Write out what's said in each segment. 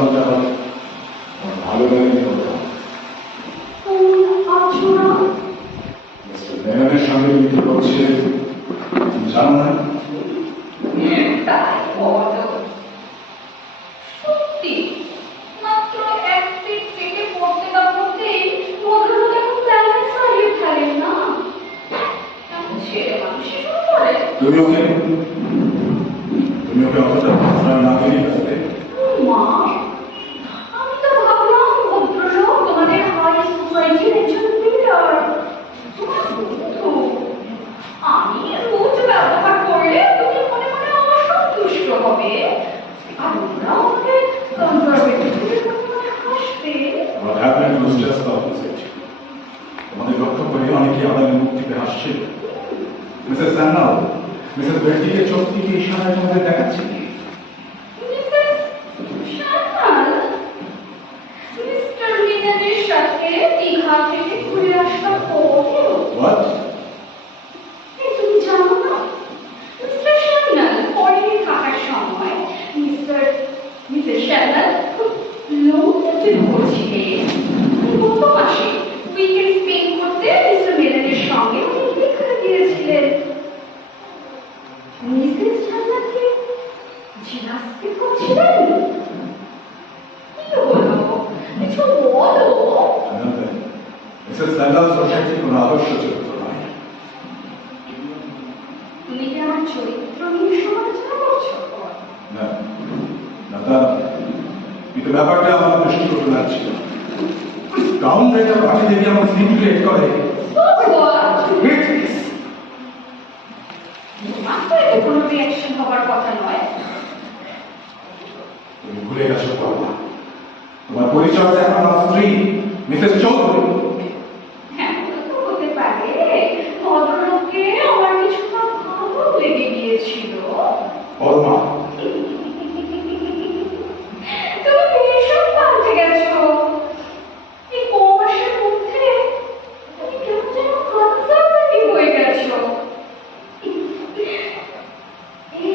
আচরণটা ভালো লাগেনি বলতাম। মিস্টার মেননের সঙ্গে কি করছে জানো না? সত্যি মাত্র এক ফিট থেকে পড়তে না পড়তেই মধুর যখন প্ল্যানেট সারিয়ে ফেলেন না, এমন ছেলে মানুষই শুরু করে। তুমি ওকে অতটা ভাবনা না করে আসতে। মা, আমি তো ভাবলাম ভদ্রলোক তোমাদের হাই সোসাইটির একজন লিডার, তোমার বন্ধু। আমি রোজ ব্যবহার করলে তুমি মনে মনে অসন্তুষ্ট হবে, আর ওরা আমাকে কনজারভেটিভ হাসবে। What happened was just the opposite. আমাদের লক্ষ্য করে অনেকে আমাদের মুখ থেকে হাসছে। মিসেস সান্যাল, মিসেস বেটিকে চোখ থেকে ইশারায় তোমাদের দেখাচ্ছে। মিস্টার মিনারের সাথে দীঘা থেকে ঘুরে আসার পরে What? তুমি জানো না, মিস্টার শ্যামলাল পরে থাকার সময় মিসেস শ্যামলাল খুব লোনলি করছিলেন। গত মাসে উইকেন্ড স্পেন্ড করতে মিস্টার মেননের সঙ্গে উনি দীঘা গিয়েছিলেন। মিসেস শ্যামলালকে জিজ্ঞাসা করছিলেন, কি হলো, কিছু বলো। মিসেস সান্যাল সোসাইটির কোনো আদর্শ চরিত্র নয়। তুমি কি আমার চরিত্র নিয়ে সমালোচনা করছো? না, না তা নয়। কিন্তু ব্যাপারটা আমার দৃষ্টিগোচর লাগছিল। ডাউন রেটার পার্টি থেকে আমার স্লিপ ক্রিয়েট করে। কোনো রিয়াকশন হবার কথা নয়। তুমি ভুলে গেছো বাবা, তোমার পরিচয় এখন আমার স্ত্রী মিসেস চৌধুরী। হ্যাঁ, তো হতে পারে ভদ্রলোককে আমার কিছুটা ভালো লেগে গিয়েছিল। বর্মা, তুমি ভীষণ পাল্টে গেছো এই কমাসের মধ্যে। তুমি কেমন যেন কনসারভেটিভ হয়ে গেছো। এই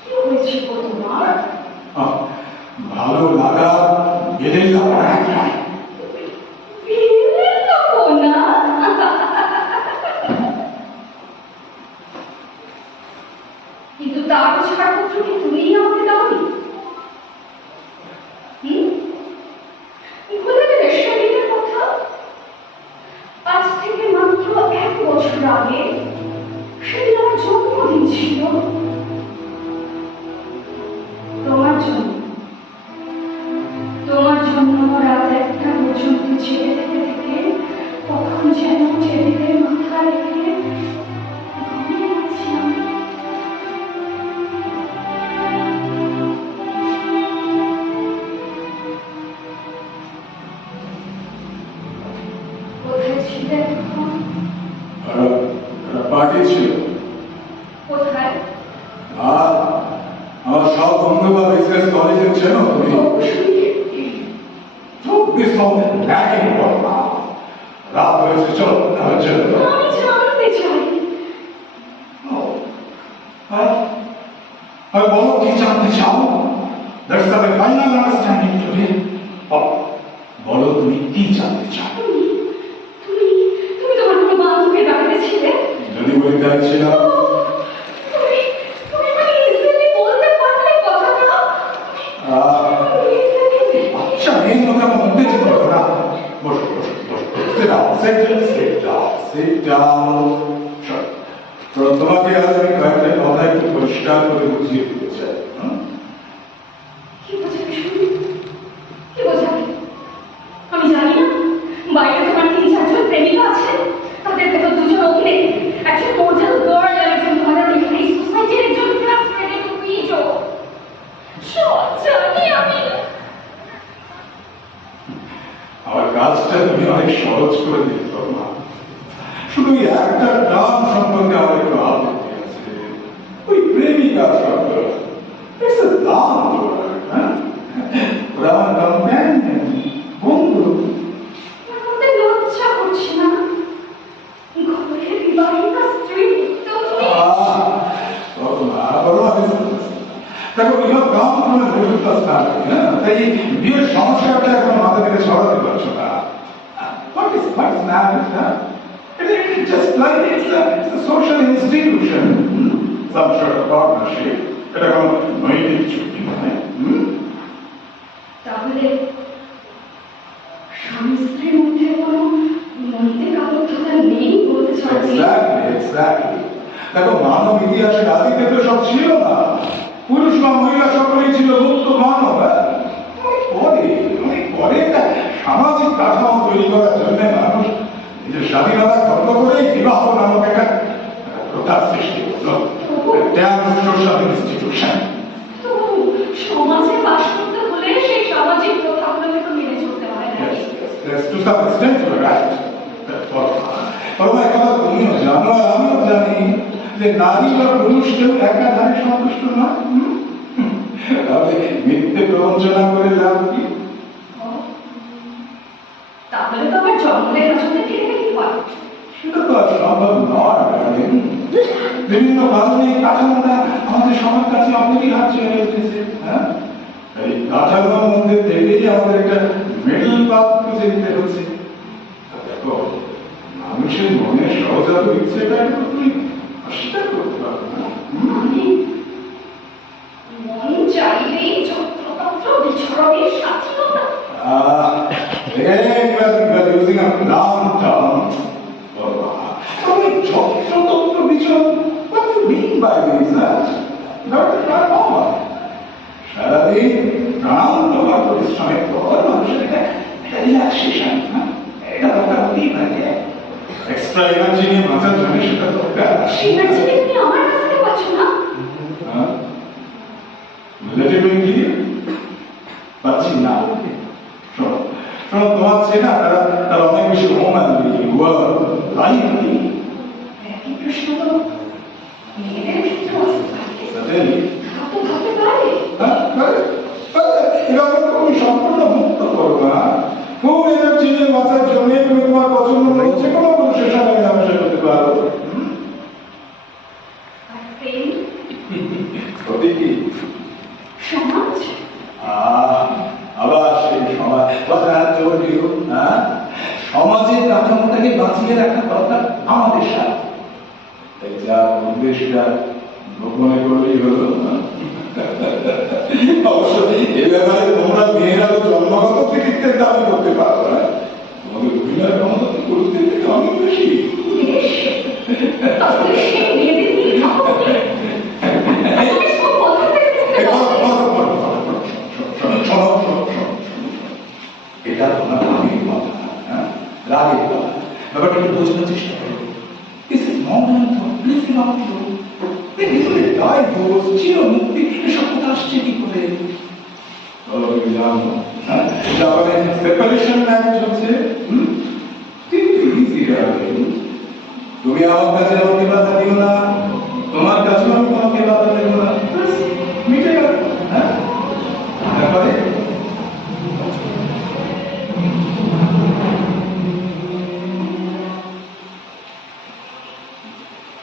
কি হয়েছে গো তোমার? ভালো লাগা এদের লাগা একটাই। বিয়ের লোক না? কিন্তু তারও ছাড়পত্র কি তুমিই আমাকে দাওনি? ভুলে গেলে সেদিনের কথা? আজ থেকে মাত্র 1 বছর আগে সেদিন আমার জন্মদিন ছিল। তোমার জন্য রাত 1টা পর্যন্ত জেগে থেকে কখন যেন টেবিলে মাথা রেখে ঘুমিয়ে গেছিলাম। কোথায় ছিলে তখন? পার্টি ছিল। কোথায়? আমার সব বন্ধু বা বিজনেস কলেজে ছিল। তুমি রাত হয়েছে, চলো আমার জন্য। আমি জানতে চাই। বলো কি জানতে চাও? That's the final understanding today. বলো তুমি কি জানতে চাও? তুমি তোমার কোনো বান্ধবী ডাকতে ছিলে? যদি বলে যাচ্ছিলাম তুমি মানে ইজিলি বলতে পারলে কথাটা? আচ্ছা, এই কথা মধ্যে যেতে হবে না। বসো বসো বসো, sit down, sit down. তোমাকে আজ আমি কয়েকটা কথা একটু পরিষ্কার করে বুঝিয়ে দিতে চাই। কি বোঝাবে শুনি? কি বোঝাবে? আমি জানি না বাইরে তোমার 3-4 জন প্রেমিকা আছেন, তাদের ভেতর 2 জন অভিনেত্রী, একজন মডেল গার্ল আর একজন তোমাদের হাই সোসাইটির একজন ফ্রাস্ট্রেটেড উইজো। সব জানি আমি। আমার কাজটা তুমি অনেক সহজ করে দিতে পারো না। শুধু একটা নাম সম্পর্কে আমার একটু আপত্তি আছে, ওই প্রেমিকা শব্দ। It's a দেখো গান তোমার মিডল ক্লাস ফ্যামিলি, হ্যাঁ, তাই বিয়ের সমস্যাটা এখন মাথা থেকে ছড়াতে পারছো না। What is marriage? Huh? It's just like it's a social institution. Some sort of partnership. এটা কোনো নৈতিক চুক্তি নয়। তাহলে স্বামী স্ত্রীর মধ্যে কোনো নৈতিক আবদ্ধতা নেই বলতে চাচ্ছি? Exactly. দেখো মানব ইতিহাসের আদিতে তো সব ছিল না। পুরুষ বা মহিলা সকলেই ছিল মুক্ত মানব। অনেক পরে একটা সামাজিক কাঠামো তৈরি করার জন্য মানুষ নিজের স্বাধীনতা খর্ব করেই বিবাহ নামক একটা প্রথার সৃষ্টি করলো। Social institution. তো সমাজে বাস করতে হলে সেই সামাজিক প্রথাগুলোকে তো মেনে চলতে হয় না? To some extent you are right. Parama কথা তুমিও জানো আর আমিও জানি যে নারী বা পুরুষ কেউ একাধারে সন্তুষ্ট নয়। তাহলে মিথ্যে প্রবঞ্চনা করে লাভ কি? তাহলে তো আমার জঙ্গলের রাজত্বে ফিরে গেলেই হয়। সেটা তো আর সম্ভব নয়। বিভিন্ন কারণে এই কাঠামোটা আমাদের সবার কাছে অপরিহার্য হয়ে উঠেছে। হ্যাঁ, এই কাঠামোর মধ্যে থেকেই আমাদের একটা মিডল পাথ খুঁজে নিতে হচ্ছে। দেখো মানুষের মনে সহজাত ইচ্ছেটা তুমি অস্বীকার করতে পারবে না। মানে মন চাইলেই যত্রতত্র বিচরণের স্বাধীনতা? You are using a long term. যত্রতত্র বিচরণ, what do you mean by this? Not normal. সারাদিন ক্লান্ত বা পরিশ্রমের পর মানুষের একটা রিল্যাক্সেশন, এটা দরকার হতেই পারে। এক্সট্রা এনার্জি নিয়ে বাঁচার জন্য সেটা দরকার। সেই এনার্জিটা তুমি আমার কাছ থেকে পাচ্ছ না? রিলেটিভলি পাচ্ছি না। শোনো তোমার চেয়ে না তারা অনেক বেশি রোমান্টিক, লাইভলি। একই প্রশ্ন তো মেয়েদের ক্ষেত্রে আসতে পারে। এভাবে তুমি সম্পূর্ণ মুক্ত করো না। খুব এনার্জি নিয়ে বাঁচার জন্য তুমি তোমার পছন্দ মতো যে কোনো পুরুষের সঙ্গে মেলামেশা করতে পারো। ক্ষতি কি? সমাজ। আবার সেই সমাজ কথা জোর না। সমাজের কাঠামোটাকে বাঁচিয়ে রাখা দরকার আমাদের সাথে। যা উদ্দেশ্যটা গোপনে করলেই হলো। অবশ্যই এ ব্যাপারে তোমরা মেয়েরা তো জন্মগত কৃতিত্বের দাবি করতে পারো না। তোমাদের অভিনয় ক্ষমতা তো পুরুষদের থেকে অনেক বেশি। এটা তোমার রাগের কথা, রাগের কথা। ব্যাপারটা একটু বোঝানোর চেষ্টা করো। This is modern thought. Please do not know. Divorce, চিরমুক্তি, এসব কথা আসছে কি করে? জাপানে সেপারেশন ম্যারেজ হচ্ছে। তুমি আমার কাছে আমাকে বাধা দিও না, তোমার কাছে আমি তোমাকে বাধা দেব না, মিটে গেল। হ্যাঁ, তারপরে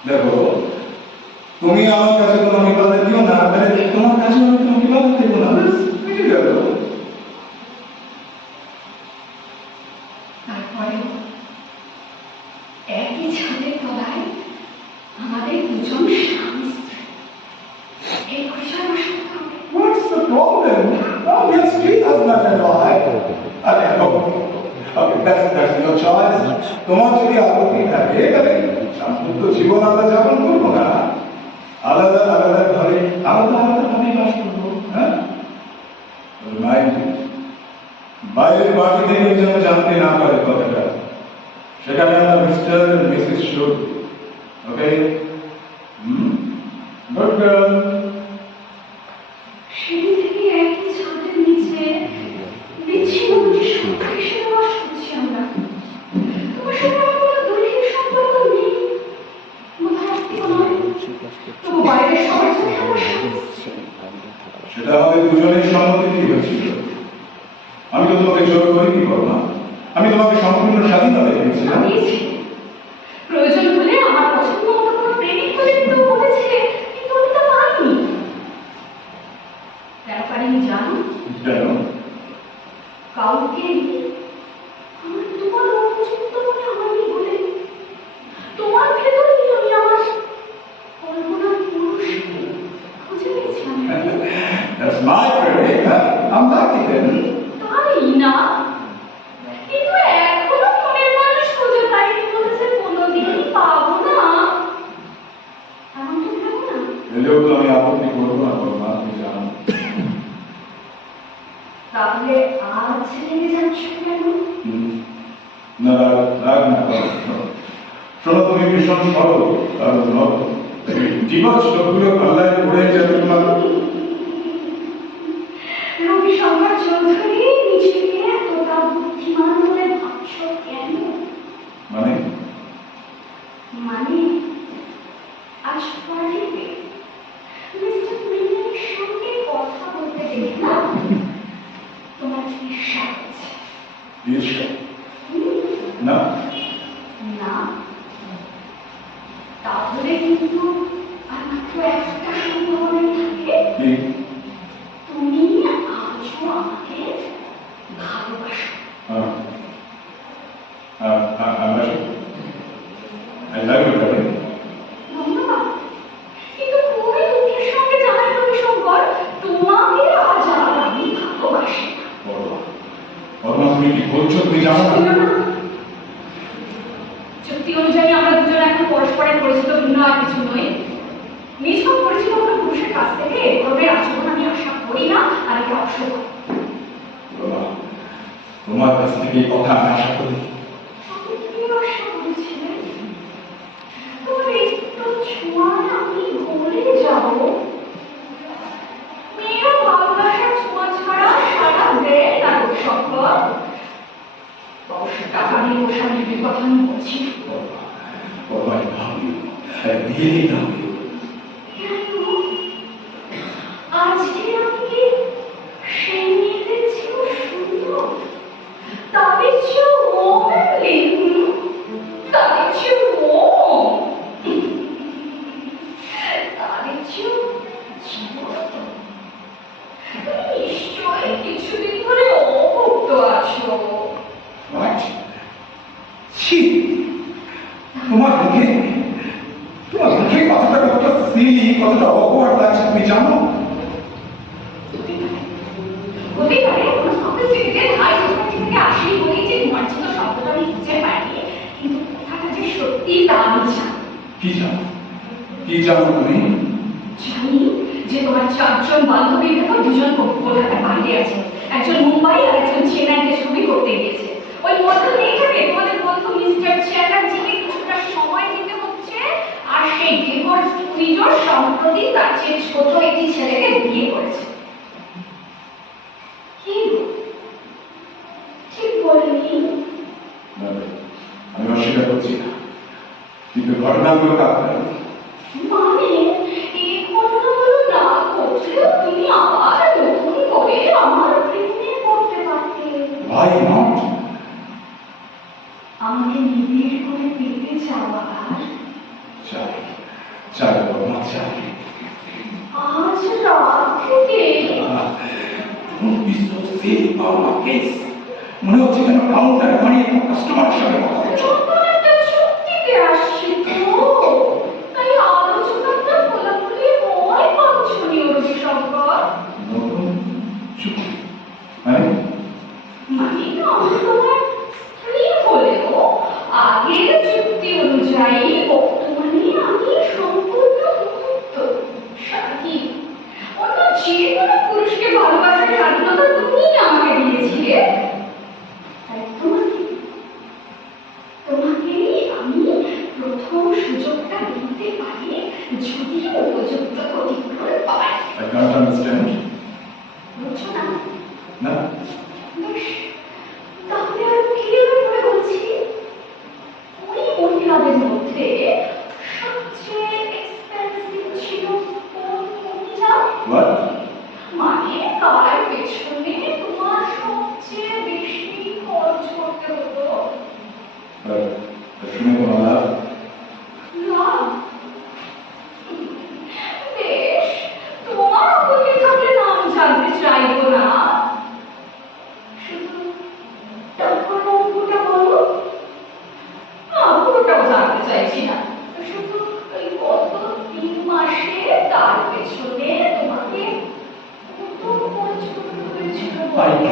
দেখো তুমি আমার কাছে কোনো বিবাদ দিও না, তাহলে তোমার কাছে আমি কোনো বিবাদ দেবো না, মিটে গেল। তারপরে একই ছাদের তলায় আমাদের দুজন স্বামী স্ত্রী, এই পরিচয় আমার সাথে হবে। What's the problem? Obviously, husband and wife. Okay, that's your choice. তোমার যদি আপত্তি থাকে তাহলে সম্পূর্ণ জীবন আমরা যাপন করবো না, আলাদা আলাদা ঘরে আলাদা আলাদা ভাবে বাস করবো। হ্যাঁ, বাইরের পার্টি থেকে যেন জানতে না পারে কথাটা, সেখানে আমরা mister Mrs should. Okay, good girl. সিঁড়ি থেকে একই ছাদের নিচে বিচ্ছিন্ন দুটি সংখ্যা হিসেবে বাস করছি আমরা। তোমার সাথে আমার কোনো দৈহিক সম্পর্ক নেই, মতাত্ত্বিক নয়, তবু বাইরের সবার সাথে আমার স্বামী স্ত্রী। সেটা আমাদের দুজনের সম্মতিতেই হয়েছিল। আমি তো তোমাকে জোর করিনি বর্মা, আমি তোমাকে সম্পূর্ণ স্বাধীনতা দিয়েছিলাম। প্রয়োজন হলে আমার পছন্দ মতো কোনো প্রেমিক হলে তো বলেছিলে, কিন্তু আমি তা পারিনি। my credit. I'm lucky then. তাই না? কিন্তু এখনো মনের মানুষ খুঁজে পাইনি বলেছে কোনোদিনই পাবো না। এমন তো ভেবো না। এলেও তো আমি আপত্তি করবো না বলবো, আপনি জানো। তাহলে আজ রেগে যাচ্ছ কেন? না, রাগ না করো। শোনো, তুমি ভীষণ সরল আর নরম। জীবন লোকগুলো পাল্লায় পড়ে যাবে তোমার। রবি শঙ্কর চৌধুরী নিজেকে এতটা বুদ্ধিমান বলে ভাবছ কেন? মানে মানে আজ পার্টিতে মিস্টার প্রিন্সের সঙ্গে কথা বলতে দেখলাম তোমার ঈর্ষা হচ্ছে। ঈর্ষা? না না, তাহলে কিন্তু আর মাত্র একটা সম্ভাবনাই থাকে। কি? তুমি আজও আমাকে ভালোবাসো। I love you, darling. ধন্যবাদ। কিন্তু খুবই দুঃখের সঙ্গে জানাই রবি শঙ্কর, তোমাকে আজ আর আমি ভালোবাসি না। বর্মা, তুমি কি বলছো তুমি জানো না? ছিল না। চুক্তি অনুযায়ী আমরা দুজন এখন পরস্পরের পরিচিত, ভিন্ন আর কিছু নই। নিজ পরিচিত কোনো পুরুষের কাছ থেকে এভাবে আচরণ আমি আশা করি না, আর এটা অশুভ। বর্মা, তোমার কাছ থেকে এই কথা আমি আশা করি। আপনি কি আশা করেছিলেন? তোমার একটু ছোঁয়ায় আমি ভুলে যাব। মেয়েরা ভালোবাসার ছোঁয়া ছাড়া সারা দেয় না রবি শঙ্কর। অবশ্য টাকা দিয়ে বসা নিজের কথা আমি বলছি না। Varma, I love you. I really love you. আজকে আমি কি সেই মেয়েদের চেয়েও সুন্দর, তাদের চেয়েও womanly, তাদের চেয়েও warm, তাদের চেয়েও জীবন্ত? তুমি নিশ্চয়ই কিছুদিন ধরে অভুক্ত আছো। What? ছি! তোমার মুখে কথাটা কতটা সিলি, কতটা অকওয়ার্ড লাগছে তুমি জানো? হতে পারে কোনো সফিস্টিকেটেড হাই সোসাইটি থেকে আসি বলেই যে মার্জিত শব্দটা আমি বুঝতে পারি, কিন্তু কথাটা যে সত্যি তা আমি জানি। কি জানো? কি জানো তুমি? জানি যে তোমার চারজন বান্ধবীর ভেতর দুজন কলকাতার বাইরে আছে, একজন মুম্বাই আর একজন চেন্নাইতে ছবি করতে গিয়েছে। ওই মধ্যে মেয়েটাকে তোমাদের বন্ধু মিস্টার চ্যাটার্জিকে কিছুটা সময় দিতে হচ্ছে, আর সেই ডিভোর্স উইডোর সম্প্রতি তার চেয়ে ছোট একটি ছেলেকে বিয়ে করেছে। কি ঠিক বলিনি? না, আমি অস্বীকার করছি না, কিন্তু ঘটনাগুলো কাঁপতে মানে এই ঘটনাগুলো না ঘটলেও তুমি আবার নতুন করে আমার প্রেমে পড়তে পারতে। Why not? আমাকে নিবিড় করে পেতে চাওয়ার চাই, চাই বর্মা, চাই। আজ রাত থেকে Don't be so silly about my case. মনে হচ্ছে যেন কাউন্টারে দাঁড়িয়ে কাস্টমারের সঙ্গে কথা বলছো। নতুন একটা চুক্তিতে আসছি তো, তাই আলোচনাটা খোলাখুলি হয় পাচ্ছনি রবি শঙ্কর। নতুন চুক্তি মানে? মানে আমি তোমার স্ত্রী হলেও আগের চুক্তি অনুযায়ী বর্তমানে আমি সম্পূর্ণ মুক্ত, স্বাধীন। অন্য যে কোনো পুরুষকে ভালোবাসার স্বাধীনতা তুমি আমাকে দিয়েছিলে, তাই তোমাকেই আমি প্রথম সুযোগটা দিতে পারি, যদি উপযুক্ত প্রতিফলন পাই। I can't understand. বুঝছো না? না? বেশ, তাহলে আর ক্লিয়ার করে বলছি, ওই মহিলাদের মধ্যে সবচেয়ে এক্সপেন্সিভ ছিল কোন মহিলা? What? মানে কার পেছনে তোমার সবচেয়ে বেশি খরচ করতে হতো? শুনে কোনো লাভ? না। বেশ, তোমার আপত্তি থাকলে নাম জানতে চাইবো না, শুধু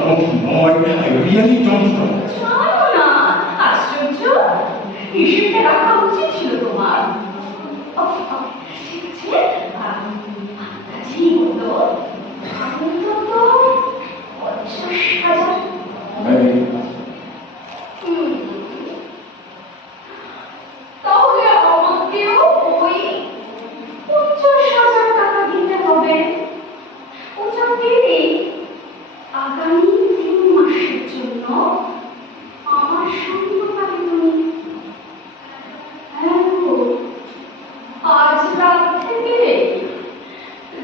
don't know. I really don't know. জানো না, আশ্চর্য, হিসেবটা রাখা উচিত ছিল তোমার। ওকে, ওকে, ঠিক আছে, কাজেই হলো, অন্তত 50,000। Maybe. হুম, তাহলে আমাকেও ওই 50,000 টাকা দিতে হবে। ওটা দিলে আগামী 3 মাসের জন্য আমার সঙ্গ পাবে তুমি। হ্যাঁ গো, আজ রাত থেকে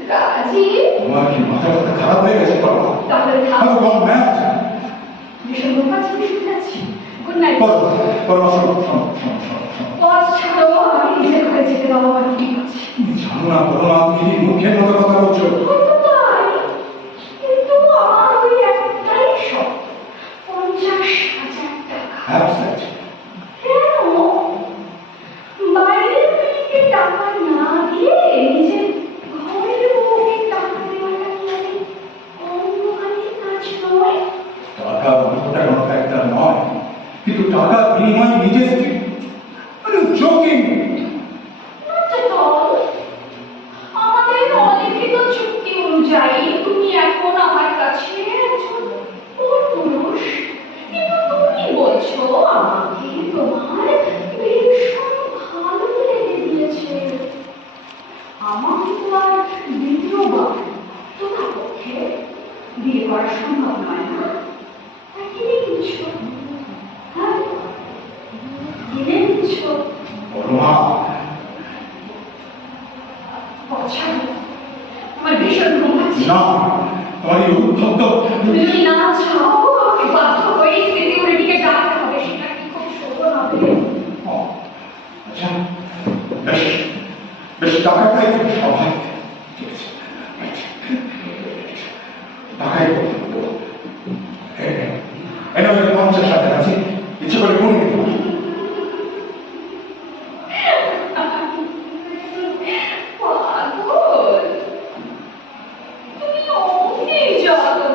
রাজি। তোমার কি মাথা ব্যথা খারাপ হয়ে গেছে বাবা? তাহলে আমি থাকো, বল ম্যাচ। ভীষণ কাছে শুতে যাচ্ছি। Good night. বল শোনো। পথ ছাড়ো, আমি নিজের ঘরে যেতে পারবো না, ঠিক আছে? জানো না বলো না, তুমি কি মুখের মতো কথা বলছো? হয়তো তাই, কিন্তু আমার ওই একটাই শর্ত, 50,000 টাকা। অ্যাবসেন্ট। কেন? বাইরের মেয়েকে টাকা না দিয়ে নিজের ঘরের বউকে টাকা দেওয়াটা কি আমি অন্যখানির কাজ নয়? টাকা অতটা কোনো ফ্যাক্টর নয়, কিন্তু টাকার বিনিময়ে নিজের স্ত্রী জোকিং। Not at all. আমাদের অলিখিত চুক্তি অনুযায়ী তুমি এখন আমার কাছে একজন পরপুরুষ, কিন্তু তুমি বলছো আমাকে তোমার ভীষণ ভালো লেগে দিয়েছে। আমাকে তো আর দ্বিতীয়বার তোমার পক্ষে বিয়ে করা সম্ভব নয় না, তাই কিনে নিচ্ছো। হ্যাঁ, কিনে নিচ্ছো। বড়মা, আচ্ছা, আমার ভীষণ ঘুম পাচ্ছে। না, তোমার এই উদ্ধত তুমি যদি না চাও, আমাকে বাধ্য করে সিকিউরিটিকে ডাকতে হবে, সেটা কি খুব শোভন হবে? আচ্ছা, বেশ বেশ, টাকাটাই সবাই ঠিক আছে, টাকাই বলবো। এটা 50,000 আছে, ইচ্ছে করে কোন দিতে পারি। পাগল, তুমি অমনি জানো,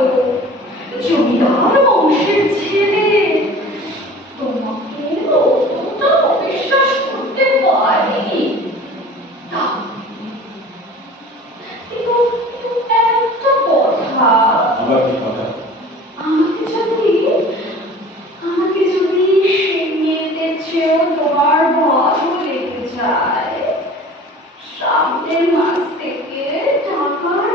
জমিদার বংশের ছেলে, তোমাকে অতটা অবিশ্বাস করতে পারি। না, কিন্তু একটা কথা, আবার কি কথা? আমাকে যদি সেই মেয়েদের চেয়েও তোমার ভালো লেগে যায়, সামনের মাস থেকে টাকার